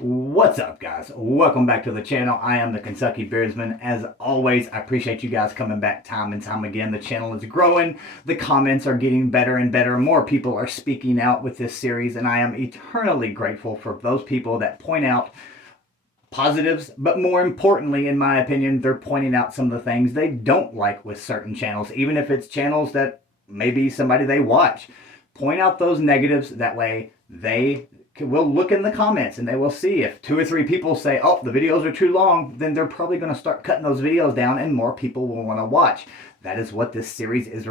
What's up, guys? Welcome back to the channel. I am the Kentucky Beardsman. As always, I appreciate you guys coming back time and time again. The channel is growing. The comments are getting better and better. More people are speaking out with this series, and I am eternally grateful for those people that point out positives, but more importantly, in my opinion, they're pointing out some of the things they don't like with certain channels, even if it's channels that maybe somebody they watch. Point out those negatives. That way they will look in the comments and they will see if 2 or 3 people say, oh, the videos are too long, then they're probably going to start cutting those videos down and more people will want to watch. That is what this series is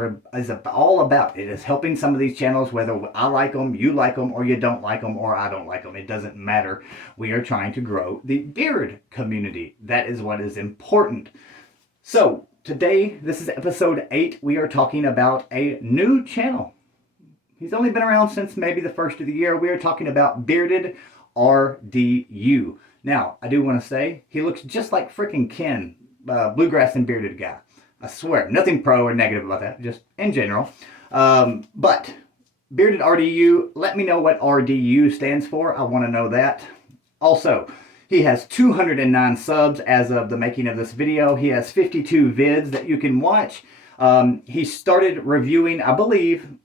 all about. It is helping some of these channels, whether I like them, you like them, or you don't like them, or I don't like them. It doesn't matter. We are trying to grow the beard community. That is what is important. So today, this is episode 8. We are talking about a new channel. He's only been around since maybe the first of the year. We are talking about Bearded RDU. Now, I do want to say, he looks just like freaking Ken, bluegrass and bearded guy. I swear, nothing pro or negative about that, just in general. But Bearded RDU, let me know what RDU stands for. I want to know that. Also, he has 209 subs as of the making of this video. He has 52 vids that you can watch. He started reviewing, I believe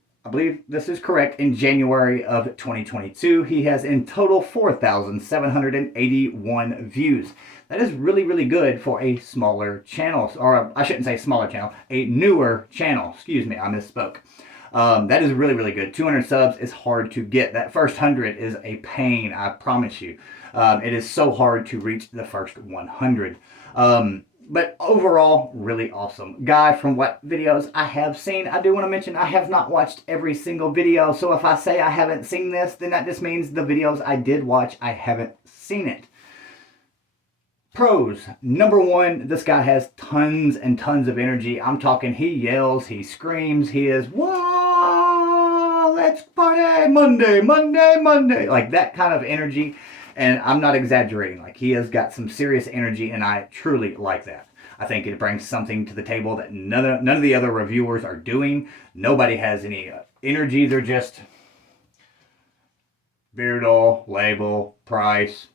this is correct, in January of 2022. He has in total 4,781 views. That is really, really good for a smaller channel, or I shouldn't say smaller channel, a newer channel. Excuse me, I misspoke. That is really, really good. 200 subs is hard to get. That first 100 is a pain, I promise you. It is so hard to reach the first 100. But overall, really awesome guy. From what videos I have seen, I do want to mention I have not watched every single video. So if I say I haven't seen this, then that just means the videos I did watch, I haven't seen it. Pros. Number 1, this guy has tons and tons of energy. I'm talking, he yells, he screams, he is, whoa, let's party, Monday, Monday, Monday. Like that kind of energy. And I'm not exaggerating. Like, he has got some serious energy, and I truly like that. I think it brings something to the table that none of the other reviewers are doing. Nobody has any energy. They're just beard oil, label, price,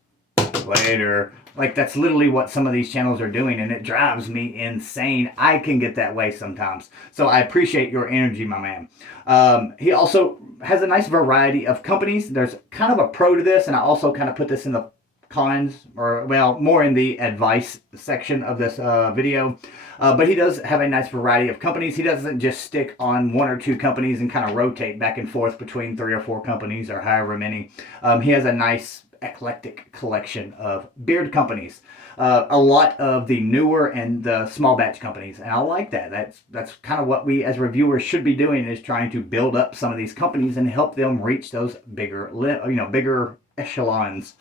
later. Like, that's literally what some of these channels are doing, and it drives me insane. I can get that way sometimes. So I appreciate your energy, my man. He also has a nice variety of companies. There's kind of a pro to this, and I also kind of put this in the cons, or well, more in the advice section of this video. But he does have a nice variety of companies. He doesn't just stick on 1 or 2 companies and kind of rotate back and forth between 3 or 4 companies or however many. He has a nice eclectic collection of beard companies. A lot of the newer and the small batch companies, and I like that. That's kind of what we as reviewers should be doing, is trying to build up some of these companies and help them reach those bigger echelons.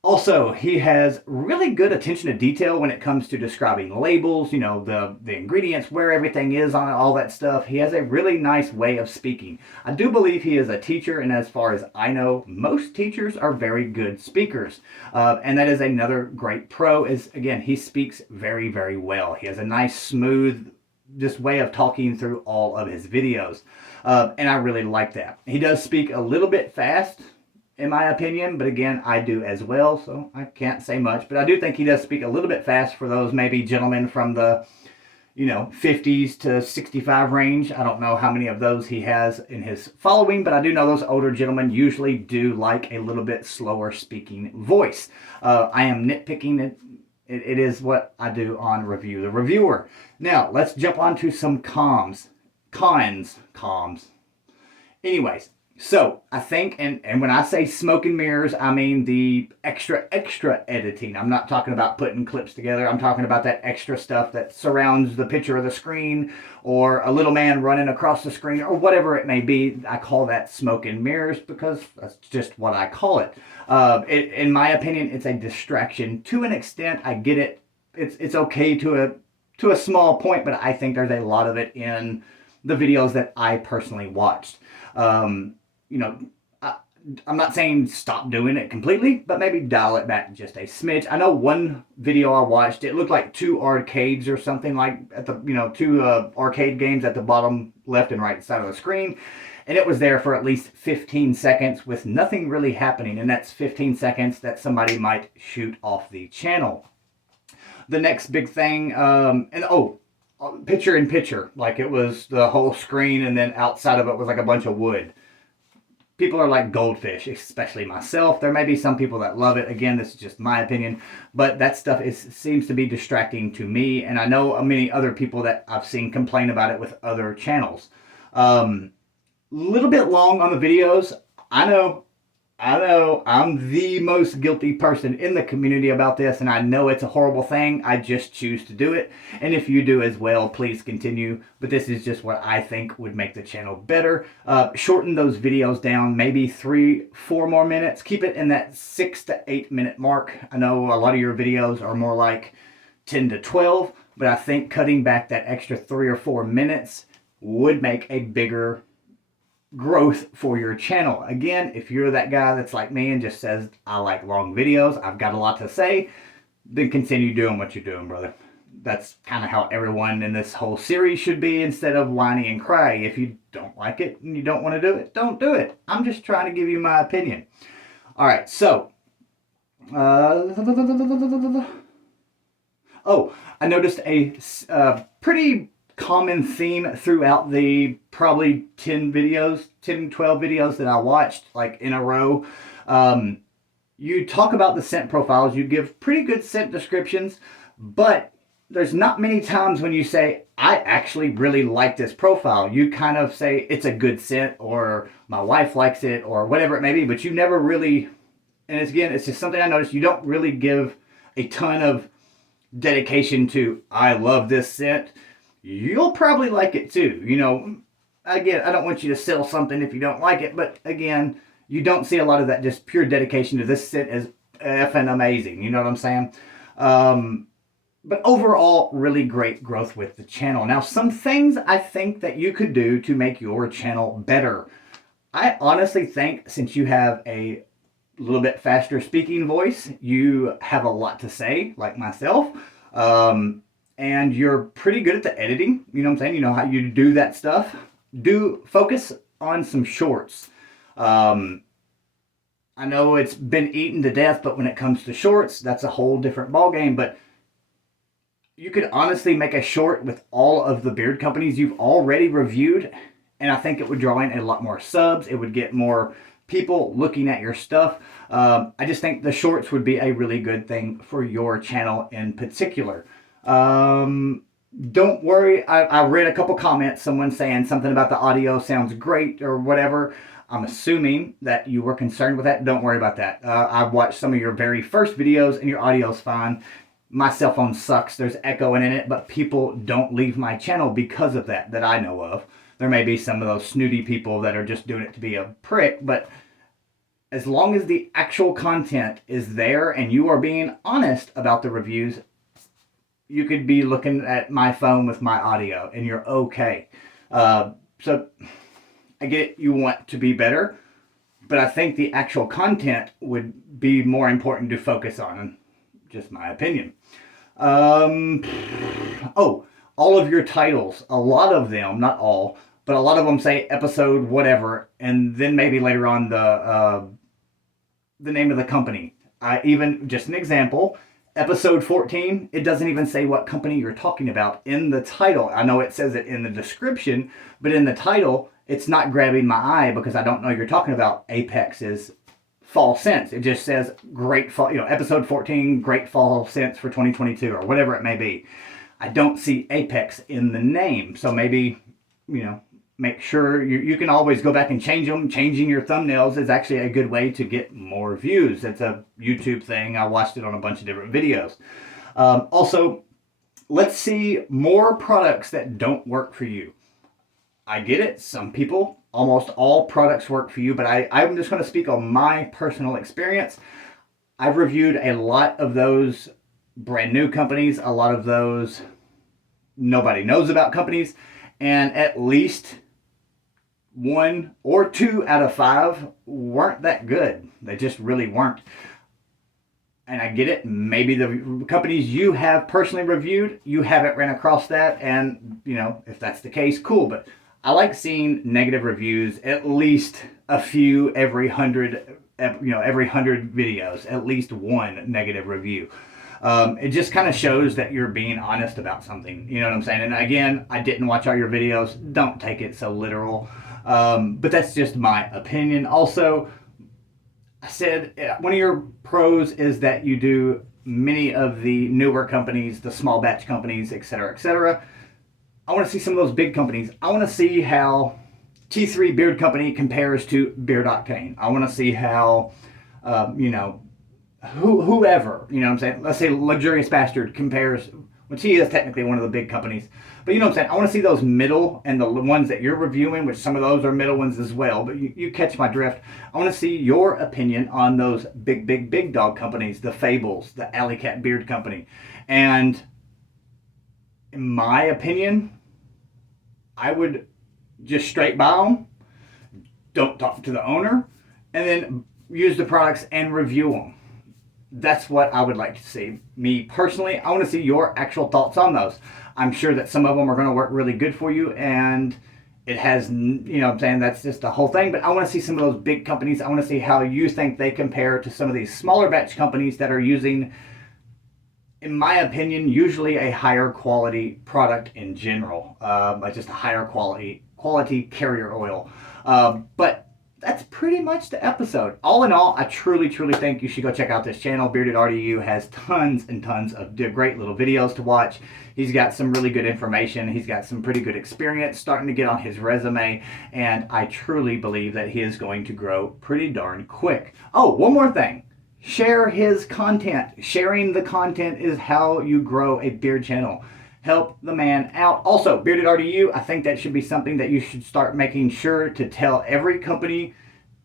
Also, he has really good attention to detail when it comes to describing labels, you know, the ingredients, where everything is on it, all that stuff. He has a really nice way of speaking. I do believe he is a teacher, and as far as I know, most teachers are very good speakers. And that is another great pro, is, again, he speaks very, very well. He has a nice, smooth, just way of talking through all of his videos. And I really like that. He does speak a little bit fast, in my opinion, but again, I do as well, so I can't say much. But I do think he does speak a little bit fast for those maybe gentlemen from the, 50s to 65 range. I don't know how many of those he has in his following, but I do know those older gentlemen usually do like a little bit slower speaking voice. I am nitpicking it. It is what I do on Review the Reviewer. Now, let's jump on to some cons. Anyways. So, I think, and when I say smoke and mirrors, I mean the extra editing. I'm not talking about putting clips together. I'm talking about that extra stuff that surrounds the picture of the screen, or a little man running across the screen, or whatever it may be. I call that smoke and mirrors because that's just what I call it. In my opinion, it's a distraction. To an extent, I get it. It's okay to a small point, but I think there's a lot of it in the videos that I personally watched. I'm not saying stop doing it completely, but maybe dial it back just a smidge. I know one video I watched, it looked like 2 arcades or something, like at the, 2 arcade games at the bottom left and right side of the screen. and it was there for at least 15 seconds with nothing really happening, and that's 15 seconds that somebody might shoot off the channel. The next big thing, picture in picture, like it was the whole screen and then outside of it was like a bunch of wood. People are like goldfish, especially myself. There may be some people that love it. Again, this is just my opinion, but that stuff seems to be distracting to me, and I know many other people that I've seen complain about it with other channels. Little bit long on the videos. I know, I'm the most guilty person in the community about this, and I know it's a horrible thing. I just choose to do it, and if you do as well, please continue. But this is just what I think would make the channel better. Shorten those videos down, maybe 3-4 more minutes. Keep it in that 6 to 8 minute mark. I know a lot of your videos are more like 10 to 12, but I think cutting back that extra 3 or 4 minutes would make a bigger growth for your channel. Again, if you're that guy that's like me and just says, I like long videos, I've got a lot to say, then continue doing what you're doing, brother. That's kind of how everyone in this whole series should be, instead of whining and cry. If you don't like it and you don't want to do it, don't do it. I'm just trying to give you my opinion. All right, so I noticed a pretty common theme throughout the probably 10 12 videos that I watched like in a row. You talk about the scent profiles, you give pretty good scent descriptions, but there's not many times when you say, I actually really like this profile. You kind of say it's a good scent, or my wife likes it, or whatever it may be, but you never really, and it's just something I noticed, you don't really give a ton of dedication to, I love this scent. You'll probably like it too. You know, again, I don't want you to sell something if you don't like it, but again, you don't see a lot of that just pure dedication to this scent is effing amazing. You know what I'm saying? But overall, really great growth with the channel. Now, some things I think that you could do to make your channel better. I honestly think since you have a little bit faster speaking voice, you have a lot to say, like myself. And you're pretty good at the editing, you know what I'm saying? You know how you do that stuff. Focus on some shorts. I know it's been eaten to death, but when it comes to shorts, that's a whole different ballgame. But you could honestly make a short with all of the beard companies you've already reviewed, and I think it would draw in a lot more subs. It would get more people looking at your stuff. I just think the shorts would be a really good thing for your channel in particular. Don't worry, I read a couple comments, someone saying something about the audio sounds great or whatever. I'm assuming that you were concerned with that. Don't worry about that. I've watched some of your very first videos and your audio's fine. My cell phone sucks, there's echoing in it, but people don't leave my channel because of that I know of. There may be some of those snooty people that are just doing it to be a prick, but as long as the actual content is there and you are being honest about the reviews, you could be looking at my phone with my audio and you're okay. So I get it, you want to be better, but I think the actual content would be more important to focus on. Just my opinion. All of your titles, a lot of them, not all, but a lot of them say episode whatever, and then maybe later on the name of the company. Just an example, episode 14, it doesn't even say what company you're talking about in the title. I know it says it in the description, but in the title, it's not grabbing my eye because I don't know you're talking about Apex's fall scents. It just says great fall, episode 14, great fall scents for 2022 or whatever it may be. I don't see Apex in the name. So maybe, make sure you can always go back and change them. Changing your thumbnails is actually a good way to get more views. It's a YouTube thing. I watched it on a bunch of different videos. Also, let's see more products that don't work for you. I get it. Some people, almost all products work for you, but I'm just going to speak on my personal experience. I've reviewed a lot of those brand new companies, a lot of those nobody knows about companies, and at least 1 or 2 out of 5 weren't that good. They just really weren't. And I get it. Maybe the companies you have personally reviewed, you haven't ran across that. And, if that's the case, cool. But I like seeing negative reviews, at least a few every 100, every 100 videos, at least one negative review. It just kind of shows that you're being honest about something. You know what I'm saying? And again, I didn't watch all your videos. Don't take it so literal. But that's just my opinion. Also, I said one of your pros is that you do many of the newer companies, the small batch companies, et cetera, et cetera. I want to see some of those big companies. I want to see how T3 Beard Company compares to Beard Octane. I want to see how, whoever, you know what I'm saying? Let's say Luxurious Bastard compares, which he is technically one of the big companies. But you know what I'm saying? I want to see those middle and the ones that you're reviewing, which some of those are middle ones as well. But you catch my drift. I want to see your opinion on those big dog companies, the Fables, the Alley Cat Beard Company. And in my opinion, I would just straight buy them, don't talk to the owner, and then use the products and review them. That's what I would like to see. Me personally, I want to see your actual thoughts on those. I'm sure that some of them are going to work really good for you, and it has, you know what I'm saying, that's just the whole thing. But I want to see some of those big companies. I want to see how you think they compare to some of these smaller batch companies that are using, in my opinion, usually a higher quality product in general, just a higher quality carrier oil. But that's pretty much the episode. All in all, I truly think you should go check out this channel. Bearded RDU has tons and tons of great little videos to watch. He's got some really good information. He's got some pretty good experience starting to get on his resume, and I truly believe that he is going to grow pretty darn quick. Oh, one more thing. Share his content. Sharing the content is how you grow a beard channel. Help the man out. Also, Bearded RDU, I think that should be something that you should start making sure to tell every company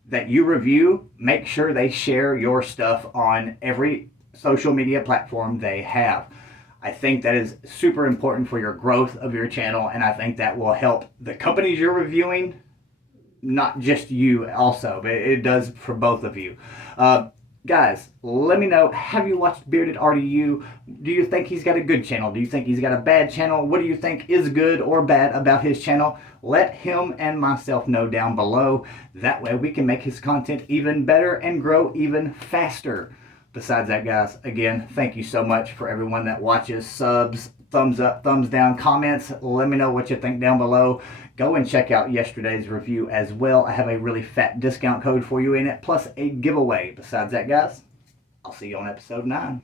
that you review. Make sure they share your stuff on every social media platform they have. I think that is super important for your growth of your channel, and I think that will help the companies you're reviewing, not just you also, but it does for both of you. Guys, let me know, have you watched Bearded RDU? Do you think he's got a good channel? Do you think he's got a bad channel? What do you think is good or bad about his channel? Let him and myself know down below. That way we can make his content even better and grow even faster. Besides that, guys, again, thank you so much for everyone that watches, subs, thumbs up, thumbs down, comments. Let me know what you think down below. Go and check out yesterday's review as well. I have a really fat discount code for you in it, plus a giveaway. Besides that, guys, I'll see you on episode 9.